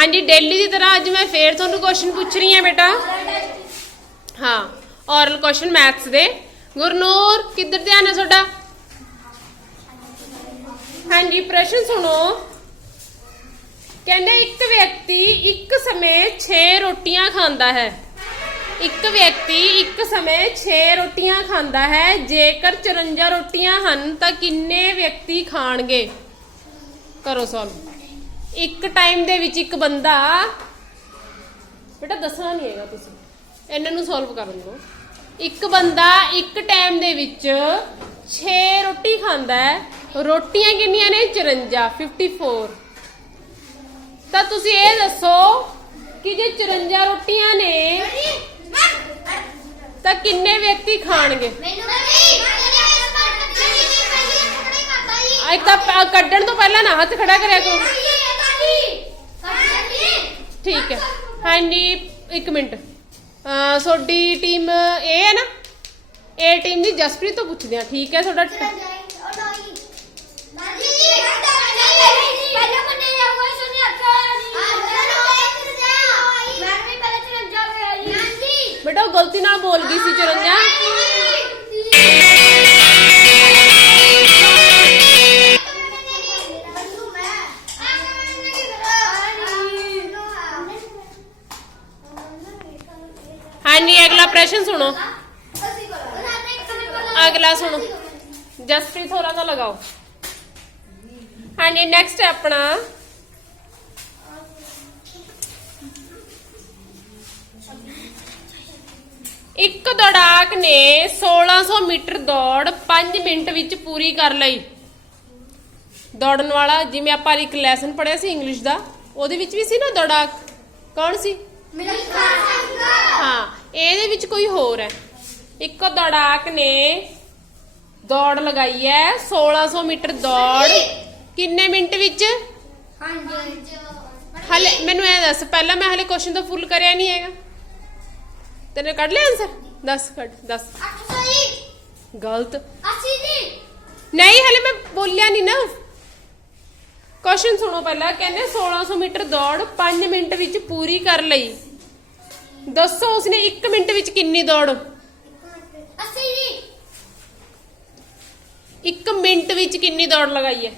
ਹਾਂਜੀ, ਡੇਲੀ ਦੀ ਤਰ੍ਹਾਂ ਅੱਜ ਮੈਂ ਫੇਰ ਤੁਹਾਨੂੰ ਕੁਐਸਚਨ ਪੁੱਛ ਰਹੀ ਹਾਂ ਬੇਟਾ। ਹਾਂ ਔਰਲ ਕੁਐਸਚਨ ਮੈਥਸ ਦੇ। ਗੁਰਨੂਰ, ਕਿੱਧਰ ਧਿਆਨ ਹੈ ਤੁਹਾਡਾ? ਹਾਂਜੀ, ਪ੍ਰਸ਼ਨ ਸੁਣੋ। ਕਹਿੰਦਾ, ਇੱਕ ਵਿਅਕਤੀ ਇੱਕ ਸਮੇਂ 6 ਰੋਟੀਆਂ ਖਾਂਦਾ ਹੈ। ਇੱਕ ਵਿਅਕਤੀ ਇੱਕ ਸਮੇਂ 6 ਰੋਟੀਆਂ ਖਾਂਦਾ ਹੈ। ਜੇਕਰ 54 ਰੋਟੀਆਂ ਹਨ, ਤਾਂ ਕਿੰਨੇ ਵਿਅਕਤੀ ਖਾਣਗੇ? ਕਰੋ ਸੋਲਵ ਇੱਕ ਟਾਈਮ ਦੇ ਵਿੱਚ ਇੱਕ ਬੰਦਾ ਬੇਟਾ ਦੱਸਣਾ ਨਹੀਂ ਹੈਗਾ ਤੁਸੀਂ। ਇਹਨਾਂ ਨੂੰ ਸੋਲਵ ਕਰਨ ਦਿਓ। ਇੱਕ ਬੰਦਾ ਇੱਕ ਟਾਈਮ ਦੇ ਵਿੱਚ 6 ਰੋਟੀ ਖਾਂਦਾ ਹੈ। ਰੋਟੀਆਂ ਕਿੰਨੀਆਂ ਨੇ? 54 54 ਤਾਂ ਤੁਸੀਂ ਇਹ ਦੱਸੋ ਕਿ ਜੇ 54 ਰੋਟੀਆਂ ਨੇ, ਤਾਂ ਕਿੰਨੇ ਵਿਅਕਤੀ ਖਾਣਗੇ? ਮੈਨੂੰ ਤਾਂ ਕੱਢਣ ਤੋਂ ਪਹਿਲਾਂ ਨਾ ਹੱਥ ਖੜਾ ਕਰਿਆ ਕਰੋ। ਠੀਕ ਹੈ ਹਾਂਜੀ ਇੱਕ ਮਿੰਟ ਅਹ ਤੁਹਾਡੀ ਟੀਮ ਇਹ ਹੈ ਨਾ ਇਹ ਟੀਮ ਦੀ ਜਸਪ੍ਰੀਤ ਤੋਂ ਪੁੱਛਦੇ ਆ ਠੀਕ ਹੈ ਤੁਹਾਡਾ ਬੇਟਾ ਉਹ ਗਲਤੀ ਨਾਲ ਬੋਲ ਗਈ ਸੀ 54 ਸੁਣੋ ਅਗਲਾ ਸੁਣੋ। ਜਸਪ੍ਰੀਤ ਹੋਰਾਂ ਦਾ ਲਗਾਓ। ਹਾਂਜੀ ਨੈਕਸਟ ਹੈ ਆਪਣਾ। ਇੱਕ ਦੌੜਾਕ ਨੇ 1600 ਮੀਟਰ ਦੌੜ 5 ਮਿੰਟ ਵਿੱਚ ਪੂਰੀ ਕਰ ਲਈ। ਦੌੜਨ ਵਾਲਾ ਜਿਵੇਂ ਆਪਾਂ ਇੱਕ ਲੈਸਨ ਪੜਿਆ ਸੀ ਇੰਗਲਿਸ਼ ਦਾ ਉਹਦੇ ਵਿੱਚ ਵੀ ਸੀ ਨਾ ਦੌੜਾਕ? ਕੌਣ ਸੀ? ਹਾਂ। ਇਹਦੇ ਵਿੱਚ ਕੋਈ ਹੋਰ ਹੈ। ਇੱਕ ਦੌੜਾਕ ਨੇ ਦੌੜ ਲਗਾਈ ਹੈ। 1600 ਮੀਟਰ ਦੌੜ। ਕਿੰਨੇ ਮਿੰਟ ਵਿੱਚ? ਹਲੇ ਮੈਨੂੰ ਇਹ ਦੱਸ ਪਹਿਲਾਂ ਮੈਂ ਹਲੇ ਕੁਐਸਚਨ ਤਾਂ ਫੁੱਲ ਕਰਿਆ ਨਹੀਂ ਹੈਗਾ। ਤੈਨੇ ਕੱਢ ਲਿਆ ਆਨਸਰ ਦੱਸ ਕੱਢ ਦੱਸ। ਗਲਤ। ਨਹੀਂ ਹਲੇ ਮੈਂ ਬੋਲਿਆ ਨਹੀਂ ਨਾ। ਕੁਐਸਚਨ ਸੁਣੋ ਪਹਿਲਾਂ। ਕਹਿੰਦੇ 1600 ਮੀਟਰ ਦੌੜ 5 ਮਿੰਟ ਵਿੱਚ ਪੂਰੀ ਕਰ ਲਈ। ਦੱਸੋ ਉਸਨੇ 1 ਮਿੰਟ ਵਿੱਚ ਕਿੰਨੀ ਦੌੜ? 1 ਮਿੰਟ ਵਿੱਚ ਕਿੰਨੀ ਦੌੜ ਲਗਾਈ ਹੈ?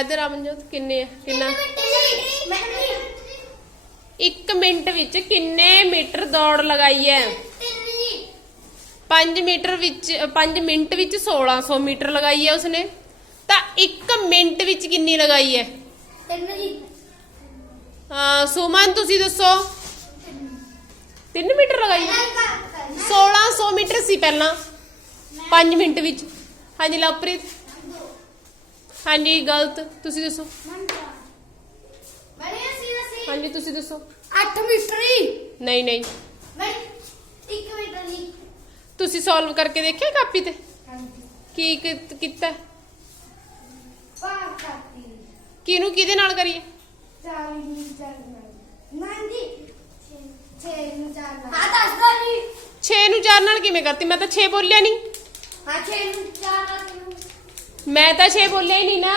ਇਧਰ ਆ ਮਨਜੋਤ ਕਿੰਨੇ ਆ? ਕਿੰਨਾ? 1 ਮਿੰਟ ਵਿੱਚ ਕਿੰਨੇ ਮੀਟਰ ਦੌੜ ਲਗਾਈ ਹੈ? 5 ਮੀਟਰ ਵਿੱਚ 5 ਮਿੰਟ ਵਿੱਚ 1600 ਮੀਟਰ ਲਗਾਈ ਹੈ ਉਸਨੇ। ਤਾਂ 1 ਮਿੰਟ ਵਿੱਚ ਕਿੰਨੀ ਲਗਾਈ ਹੈ? ਹਾਂ ਸੁਮਨ ਤੁਸੀਂ ਦੱਸੋ। 3 ਮੀਟਰ ਲਗਾਈ ਹੈ? 1600 ਮੀਟਰ ਸੀ ਪਹਿਲਾਂ। 5 ਮਿੰਟ ਵਿੱਚ। ਹਾਂਜੀ ਲਵਪ੍ਰੀਤ। ਹਾਂਜੀ ਗਲਤ। ਤੁਸੀਂ ਦੱਸੋ। ਹਾਂਜੀ ਤੁਸੀਂ ਦੱਸੋ। 8 ਮੀਟਰ ਹੀ। ਨਹੀਂ ਨਹੀਂ। ਮੈਂ 1 ਮੀਟਰ ਨਹੀਂ ਤੁਸੀਂ ਸੋਲਵ ਕਰਕੇ ਦੇਖਿਆ ਕਾਪੀ ਤੇ? ਕੀ ਕੀਤਾ? ਕਿਹਨੂੰ ਕਿਹਦੇ ਨਾਲ ਕਰੀਏ? ਚਾਰ ਨੂੰ ਚਾਰ ਨਾਲ। ਨਾਂਦੀ 6 ਨੂੰ ਚਾਰ ਨਾਲ। ਹਾਂ ਦੱਸ ਦੋ ਜੀ। 6 ਨੂੰ 4 ਨਾਲ ਕਿਵੇਂ ਕਰਤੀ? ਮੈਂ ਤਾਂ 6 ਬੋਲਿਆ ਨਹੀਂ ਹਾਂ 6 ਨੂੰ ਚਾਰ ਨਾਲ ਮੈਂ ਤਾਂ 6 ਬੋਲਿਆ ਹੀ ਨਹੀਂ ਨਾ।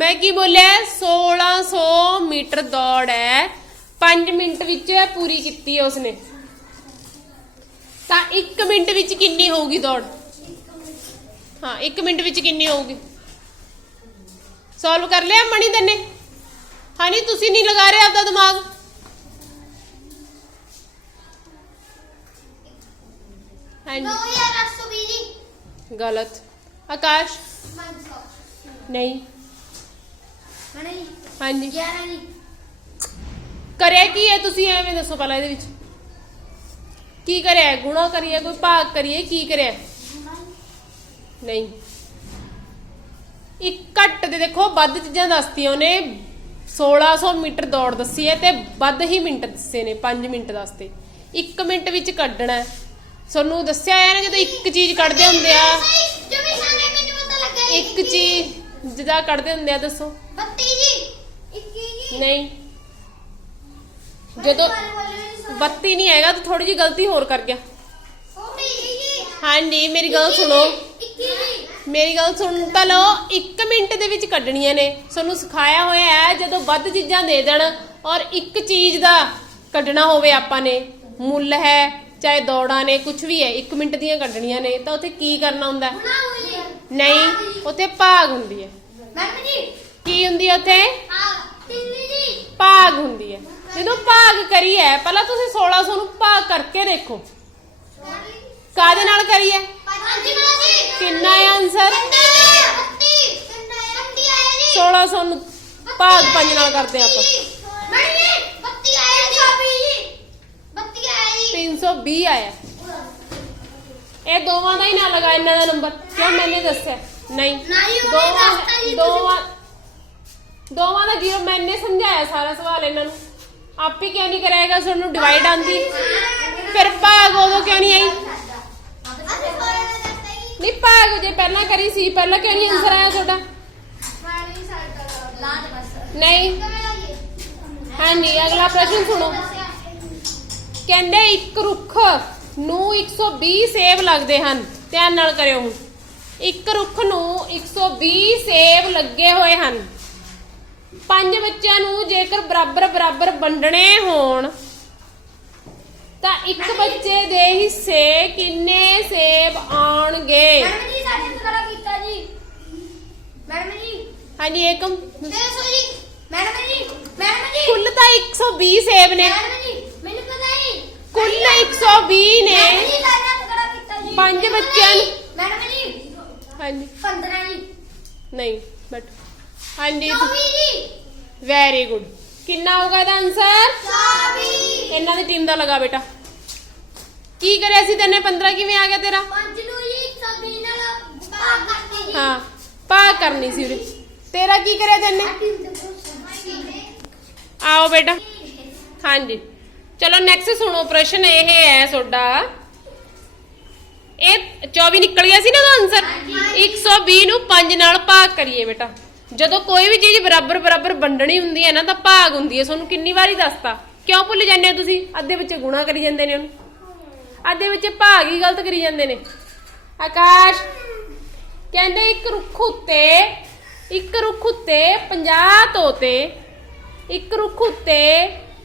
ਮੈਂ ਕੀ ਬੋਲਿਆ? 1600 ਮੀਟਰ ਦੌੜ ਹੈ 5 ਮਿੰਟ ਵਿੱਚ ਪੂਰੀ ਕੀਤੀ ਹੈ ਉਸਨੇ। ਤਾਂ 1 ਮਿੰਟ ਵਿੱਚ ਕਿੰਨੀ ਹੋਊਗੀ ਦੌੜ? ਹਾਂ 1 ਮਿੰਟ ਵਿੱਚ ਕਿੰਨੀ ਹੋਊਗੀ? ਸੋਲਵ ਕਰ ਲਿਆ ਮਣੀ ਦੰਨੇ ਹਾਂਜੀ ਤੁਸੀਂ ਨਹੀਂ ਲਗਾ ਰਹੇ ਆਪਦਾ ਦਿਮਾਗ? ਹਾਂਜੀ। 9820 ਜੀ ਗਲਤ। ਆਕਾਸ਼? 500 ਨਹੀਂ। ਹਾਂਜੀ। 11 ਜੀ। ਕਰਿਆ ਕੀ ਹੈ ਤੁਸੀਂ? ਐਵੇਂ ਦੱਸੋ ਪਹਿਲਾਂ ਇਹਦੇ ਵਿੱਚ। ਕੀ ਕਰਿਆ? ਹੈ? ਗੁਣਾ ਕਰੀਏ ਕੋਈ ਭਾਗ ਕਰੀਏ ਕੀ ਕਰਿਆ? ਹੈ? ਨਹੀਂ। ਇੱਕ ਘੱਟ ਦੇ ਦੇਖੋ ਵੱਧ ਚੀਜ਼ਾਂ ਦੱਸਤੀਆਂ ਉਹਨੇ। 1600 ਮੀਟਰ ਦੌੜ ਦੱਸੀ ਹੈ ਤੇ ਵੱਧ ਹੀ ਮਿੰਟ ਦੱਸੇ ਨੇ 5 ਮਿੰਟ ਦੱਸਤੇ। 1 ਮਿੰਟ ਵਿੱਚ ਕੱਢਣਾ। ਤੁਹਾਨੂੰ ਦੱਸਿਆ ਹੈ ਨਾ ਜਦੋਂ ਇੱਕ ਚੀਜ਼ ਕੱਢਦੇ ਹੁੰਦੇ ਆ। ਜੋ ਜੀ। ਇੱਕ ਚੀਜ਼ ਜਿਹਦਾ ਕੱਢਦੇ ਹੁੰਦੇ ਆ ਦੱਸੋ। 32 ਜੀ 21 ਜੀ ਨਹੀਂ। ਜਦੋਂ 32 ਨਹੀਂ ਹੈਗਾ ਤਾਂ ਥੋੜੀ ਜਿਹੀ ਗਲਤੀ ਹੋਰ ਕਰ ਗਿਆ। ਜੀ। ਹਾਂਜੀ ਮੇਰੀ ਗੱਲ ਸੁਣੋ। 21 ਜੀ ਮੇਰੀ ਗੱਲ ਸੁਣ ਤਾਂ ਲਓ 1 ਮਿੰਟ ਦੇ ਵਿੱਚ ਕੱਢਣੀਆਂ ਨੇ। ਤੁਹਾਨੂੰ ਸਿਖਾਇਆ ਹੋਇਆ ਹੈ, ਜਦੋਂ ਵੱਧ ਚੀਜ਼ਾਂ ਦੇ ਦੇਣ ਔਰ ਇੱਕ ਚੀਜ਼ ਦਾ ਕੱਢਣਾ ਹੋਵੇ ਆਪਾਂ ਨੇ। ਮੁੱਲ ਹੈ, ਚਾਹੇ ਦੌੜਾਂ ਨੇ ਕੁਝ ਵੀ ਹੈ 1 ਮਿੰਟ ਦੀਆਂ ਕੱਢਣੀਆਂ ਨੇ। ਤਾਂ ਉੱਥੇ ਕੀ ਕਰਨਾ ਹੁੰਦਾ? ਨਹੀਂ, ਉੱਥੇ ਭਾਗ ਹੁੰਦੀ ਹੈ। ਮੈਡਮ ਜੀ ਕੀ ਹੁੰਦੀ ਹੈ ਉੱਥੇ? ਭਾਗ ਹੁੰਦੀ ਹੈ। ਜਦੋਂ ਭਾਗ ਕਰੀ ਹੈ ਪਹਿਲਾਂ ਤੁਸੀਂ 1600 ਨੂੰ ਭਾਗ ਕਰਕੇ ਦੇਖੋ। ਕਾਦੇ ਨਾਲ ਕਰੀ ਹੈ ਹਾਂਜੀ ਕਿੰਨਾ ਹੈ ਆਨਸਰ ਬੱਤੀ। ਬੱਤੀ ਆਇਆ ਜੀ। 1600 ਨੂੰ ਭਾਗ 5 ਨਾਲ ਕਰਦੇ ਆਪਾਂ। ਮੈਡਮ ਜੀ ਬੱਤੀ ਆਇਆ ਜੀ। ਬੱਤੀ ਆਇਆ ਜੀ। 320 ਆਇਆ। ਇਹ ਦੋਵਾਂ ਦਾ ਹੀ ਨਾ ਲਗਾ ਇਹਨਾਂ ਦਾ ਨੰਬਰ ਕਿਉਂ ਮੈਨੇ ਦੱਸਿਆ? ਨਹੀਂ। ਦੋਵਾਂ ਦੋਵਾਂ ਦੋਵਾਂ ਦਾ ਜੀਰੋ ਮੈਨੇ ਸਮਝਾਇਆ ਸਾਰਾ ਸਵਾਲ ਇਹਨਾਂ ਨੂੰ। ਆਪ ਹੀ ਕਿਉਂ ਨਹੀਂ ਕਰਾਏਗਾ ਤੁਹਾਨੂੰ ਡਿਵਾਈਡ ਆਂਦੀ ਫਿਰ ਭਾਗ ਉਦੋਂ ਕਿਉਂ ਨਹੀਂ ਆਈ? 4 ਵਜੇ ਪਹਿਲਾਂ ਕਰੀ ਸੀ ਪਹਿਲਾਂ ਕਿਹੜੀ ਆਨਸਰ ਆਇਆ ਤੁਹਾਡਾ? ਲਾਜ ਬਸ। ਨਹੀਂ। ਅਗਲਾ ਪ੍ਰਸ਼ਨ ਸੁਣੋ। ਕਹਿੰਦੇ ਇੱਕ ਰੁੱਖ ਨੂੰ 120 ਸੇਬ ਲੱਗਦੇ ਹਨ। ਧਿਆਨ ਨਾਲ ਕਰਿਓ। ਹੁਣ ਇੱਕ ਰੁੱਖ ਨੂੰ 120 ਸੇਬ ਲੱਗੇ ਹੋਏ ਹਨ। ਪੰਜ ਬੱਚਿਆਂ ਨੂੰ ਜੇਕਰ ਬਰਾਬਰ ਬਰਾਬਰ ਵੰਡਣੇ ਹੋਣ ਤਾਂ ਇੱਕ ਬੱਚੇ ਦੇ ਹਿੱਸੇ ਕਿੰਨੇ ਸੇਬ ਆਉਣਗੇ? ਮੈਡਮ ਜੀ ਸਾਡੇ ਤੋਂ ਕਰਾ ਕੀਤਾ ਜੀ। ਮੈਡਮ ਜੀ। ਹਾਂਜੀ ਏਕਮ ਦੇਖੋ ਜੀ। ਮੈਡਮ ਜੀ ਮੈਡਮ ਜੀ। ਕੁੱਲ ਤਾਂ 120 ਸੇਬ ਨੇ। ਮੈਡਮ ਜੀ ਮੈਨੂੰ ਪਤਾ ਹੀ ਕੁੱਲ 120 ਨੇ। ਮੈਡਮ ਜੀ ਸਾਡੇ ਤੋਂ ਕਰਾ ਕੀਤਾ ਜੀ। ਪੰਜ ਮੈਨੂੰ ਪਤਾ ਬੱਚਿਆਂ ਨੂੰ- ਹੀ। ਮੈਡਮ ਜੀ। ਹਾਂਜੀ। 15 ਜੀ। ਨਹੀਂ ਬਟ ਹਾਂਜੀ। 24 ਜੀ। ਵੈਰੀ ਗੁੱਡ ਕਿੰਨਾ ਹੋਗਾ ਇਹਦਾ ਆਨਸਰ 24 ਇਹਨਾਂ ਦੀ ਟੀਮ ਦਾ ਲਗਾ ਬੇਟਾ। ਕੀ ਕਰਿਆ ਸੀ ਤੈਨੇ? 15 ਕਿਵੇਂ ਆ ਗਿਆ ਤੇਰਾ? ਪੰਜ ਨੂੰ ਜੀ 120 ਨਾਲ ਭਾਗ ਕਰਕੇ ਜੀ ਹਾਂ ਭਾਗ ਕਰਨੀ ਸੀ ਉਰੇ। ਤੇਰਾ ਕੀ ਕਰਿਆ ਤੈਨੇ? ਆਓ ਬੇਟਾ। ਹਾਂਜੀ। ਚਲੋ ਨੈਕਸਟ ਸੁਣੋ ਪ੍ਰਸ਼ਨ ਇਹ ਹੈ ਤੁਹਾਡਾ। ਇਹ 24 ਨਿਕਲ ਗਿਆ ਸੀ ਨਾ ਆਨਸਰ 120 ਨੂੰ 5 ਨਾਲ ਭਾਗ ਕਰੀਏ ਬੇਟਾ। ਜਦੋਂ ਕੋਈ ਵੀ ਚੀਜ਼ ਬਰਾਬਰ ਬਰਾਬਰ ਵੰਡਣੀ ਹੁੰਦੀ ਹੈ ਨਾ ਤਾਂ ਭਾਗ ਹੁੰਦੀ ਹੈ। ਤੁਹਾਨੂੰ ਕਿੰਨੀ ਵਾਰੀ ਦੱਸਤਾ? ਕਿਉਂ ਭੁੱਲ ਜਾਂਦੇ ਹੋ ਤੁਸੀਂ? ਅੱਧੇ ਵਿੱਚ ਗੁਣਾ ਕਰੀ ਜਾਂਦੇ ਨੇ ਉਹਨੂੰ। ਅੱਧੇ ਵਿੱਚ ਭਾਗ ਹੀ ਗਲਤ ਕਰੀ ਜਾਂਦੇ ਨੇ। ਆਕਾਸ਼ ਕਹਿੰਦੇ ਇੱਕ ਰੁੱਖ ਉੱਤੇ ਇੱਕ ਰੁੱਖ ਉੱਤੇ 50 ਤੋਤੇ ਇੱਕ ਰੁੱਖ ਉੱਤੇ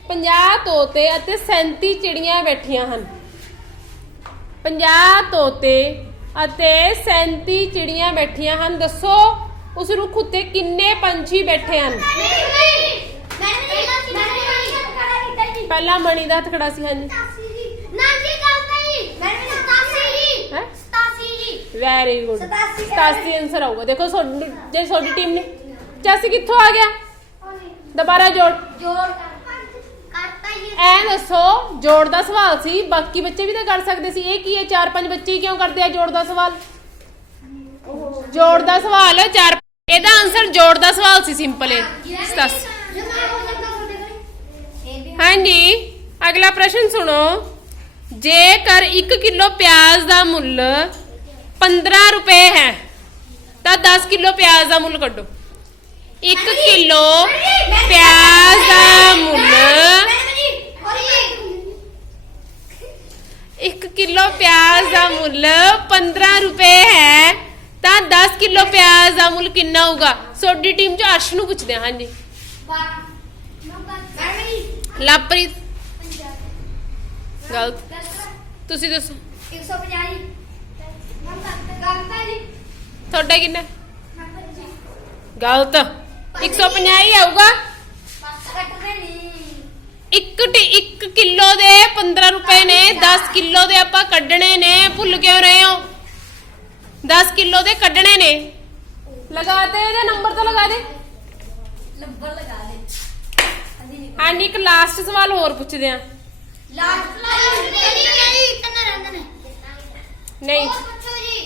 50 ਤੋਤੇ ਅਤੇ 37 ਚਿੜੀਆਂ ਬੈਠੀਆਂ ਹਨ। 50 ਤੋਤੇ ਅਤੇ 37 ਚਿੜੀਆਂ ਬੈਠੀਆਂ ਹਨ। ਦੱਸੋ ਉਸ ਰੁੱਖ ਉੱਤੇ ਕਿੰਨੇ ਪੰਛੀ ਬੈਠੇ ਹਨ? ਪਹਿਲਾ ਮਣੀ ਦਾ ਹੱਥ ਖੜਾ ਸੀ ਹਾਂਜੀ। ਵੈਰੀ ਗੁੱਡ ਸਤਾਸੀ 87 ਆਨਸਰ ਆਊਗਾ। ਦੇਖੋ ਤੁਹਾਡੀ ਜੇ ਤੁਹਾਡੀ ਟੀਮ ਨੇ 84 ਕਿੱਥੋਂ ਆ ਗਿਆ? ਦੁਬਾਰਾ ਜੋੜ। ਐ ਦੱਸੋ ਜੋੜ ਦਾ ਸਵਾਲ ਸੀ ਬਾਕੀ ਬੱਚੇ ਵੀ ਤਾਂ ਕਰ ਸਕਦੇ ਸੀ। ਇਹ ਕੀ ਹੈ? ਚਾਰ ਪੰਜ ਬੱਚੇ ਕਿਉਂ ਕਰਦੇ ਆ ਜੋੜ ਦਾ ਸਵਾਲ? ਜੋੜ ਦਾ ਸਵਾਲ ਹੈ ਚਾਰ ਇਹਦਾ ਆਨਸਰ ਜੋੜ ਦਾ ਸਵਾਲ ਸੀ ਸਿੰਪਲ ਹੈ 87 ਹਾਂਜੀ ਅਗਲਾ ਪ੍ਰਸ਼ਨ ਸੁਣੋ। ਜੇਕਰ 1 ਕਿਲੋ ਪਿਆਜ਼ ਦਾ ਮੁੱਲ 15 ਰੁਪਏ ਹੈ। ਤਾਂ 10 ਕਿਲੋ ਪਿਆਜ਼ ਦਾ ਮੁੱਲ ਕੱਢੋ। 1 ਕਿਲੋ ਪਿਆਜ਼ ਦਾ ਮੁੱਲ। 1 ਕਿਲੋ ਪਿਆਜ਼ ਦਾ ਮੁੱਲ 15 ਰੁਪਏ ਹੈ। ਤਾਂ 10 ਕਿਲੋ ਪਿਆਜ਼ ਦਾ ਮੁੱਲ ਕਿੰਨਾ ਹੋਊਗਾ? ਸੋਡੀ ਟੀਮ ਚ ਅਰਸ਼ ਨੂੰ ਪੁੱਛਦੇ ਹਾਂ ਹਾਂਜੀ। ਲਾਪ੍ਰੀਤ ਗਲਤ। ਤੁਸੀਂ ਦੱਸੋ। 150 ਤੁਹਾਡਾ ਕਿੰਨਾ? ਗਲਤ। 150 ਹੀ ਆਊਗਾ। ਇੱਕ ਟੀ 1 ਕਿਲੋ ਦੇ 15 ਰੁਪਏ ਨੇ 10 ਕਿਲੋ ਦੇ ਆਪਾਂ ਕੱਢਣੇ ਨੇ। ਭੁੱਲ ਕਿਉਂ ਰਹੇ ਹੋ? 10 ਕਿਲੋ ਦੇ ਕੱਢਣੇ ਨੇ। ਲਗਾ ਤੇ ਇਹਦਾ ਨੰਬਰ ਤਾਂ ਲਗਾ ਦੇ। ਨੰਬਰ ਲਗਾ ਦੇ ਹਾਂਜੀ ਇੱਕ ਲਾਸਟ ਸਵਾਲ ਹੋਰ ਪੁੱਛਦੇ ਆ ਲਾਸਟ ਲਾਸਟ ਨਹੀਂ ਕਿੰਨਾ ਰਹਿੰਦੇ ਨੇ ਨਹੀਂ ਹੋਰ ਪੁੱਛੋ ਜੀ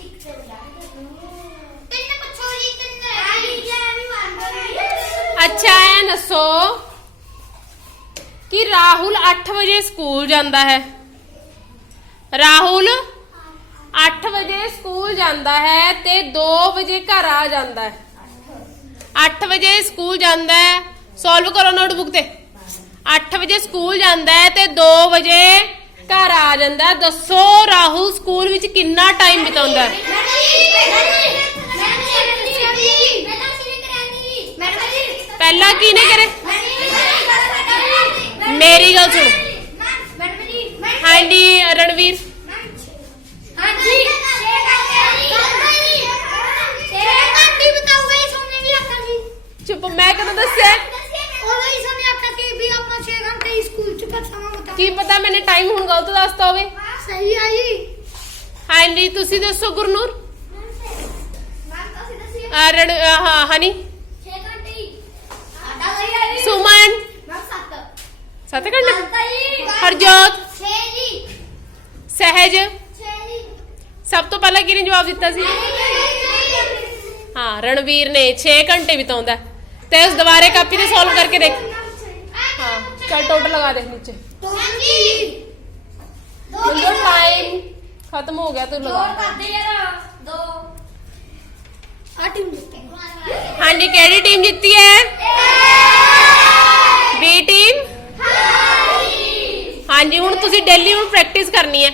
ਇੱਕ ਤੇ ਤਿੰਨ ਪੁੱਛੋ ਜੀ ਤਿੰਨ ਆਈ ਜੇ ਵੀ ਮੰਨ ਅੱਛਾ, ਐ ਦੱਸੋ ਕਿ ਰਾਹੁਲ 8 ਵਜੇ ਸਕੂਲ ਜਾਂਦਾ ਹੈ? ਰਾਹੁਲ 8 ਵਜੇ ਸਕੂਲ ਜਾਂਦਾ ਹੈ ਤੇ 2 ਵਜੇ ਘਰ ਆ ਜਾਂਦਾ ਹੈ। 8 ਵਜੇ ਸਕੂਲ ਜਾਂਦਾ ਹੈ। ਸੋਲਵ ਕਰੋ ਨੋਟਬੁੱਕ ਤੇ। 8 ਵਜੇ ਸਕੂਲ ਜਾਂਦਾ ਹੈ ਤੇ 2 ਵਜੇ ਘਰ ਆ ਜਾਂਦਾ। ਦੱਸੋ ਰਾਹੁਲ ਸਕੂਲ ਵਿੱਚ ਕਿੰਨਾ ਟਾਈਮ ਬਿਤਾਉਂਦਾ ਹੈ ਪਹਿਲਾਂ ਕੀ ਨੇ ਕਰੇ ਮੇਰੀ ਗੱਲ ਸੁਣ ਹਾਂਜੀ ਰਣਵੀਰ ਚੁੱਪ ਮੈਂ ਕਦੋਂ ਦੱਸਿਆ ਕੀ ਪਤਾ ਮੈਨੇ ਟਾਈਮ ਹੁਣ ਗਲਤ ਦੱਸਤਾ ਹੋਵੇ? ਸਹੀ ਆਈ ਹਾਂਜੀ ਤੁਸੀਂ ਦੱਸੋ ਗੁਰਨੂਰ। ਆ, ਰਣ ਆਹ, ਹਨੀ। ਸੁਮਨ। ਸੱਤ। ਘੰਟੇ? ਹਰਜੋਤ। ਸਹਿਜ। ਸਭ ਤੋਂ ਪਹਿਲਾਂ ਕਿਹਨੇ ਜਵਾਬ ਦਿੱਤਾ ਸੀ? ਹਾਂ ਰਣਵੀਰ ਨੇ 6 ਘੰਟੇ ਬਿਤਾਉਂਦਾ। ਹੈ। ਤੇ ਉਸ ਦੁਬਾਰੇ ਕਾਪੀ ਤੇ ਸੋਲਵ ਕਰਕੇ ਦੇਖ। ਹਾਂ ਚੱਲ ਟੋਟਲ ਲਗਾ ਦੇ ਨੀਚੇ ਮੰਦੋ ਟਾਈਮ ਖਤਮ ਹੋ ਗਿਆ ਤੂੰ ਲਗਾ ਹਾਂਜੀ ਕਿਹੜੀ ਟੀਮ ਜਿੱਤੀ ਹੈ ਬੀ ਟੀਮ ਹਾਂਜੀ ਹੁਣ ਤੁਸੀਂ ਡੇਲੀ ਹੁਣ ਪ੍ਰੈਕਟਿਸ ਕਰਨੀ ਹੈ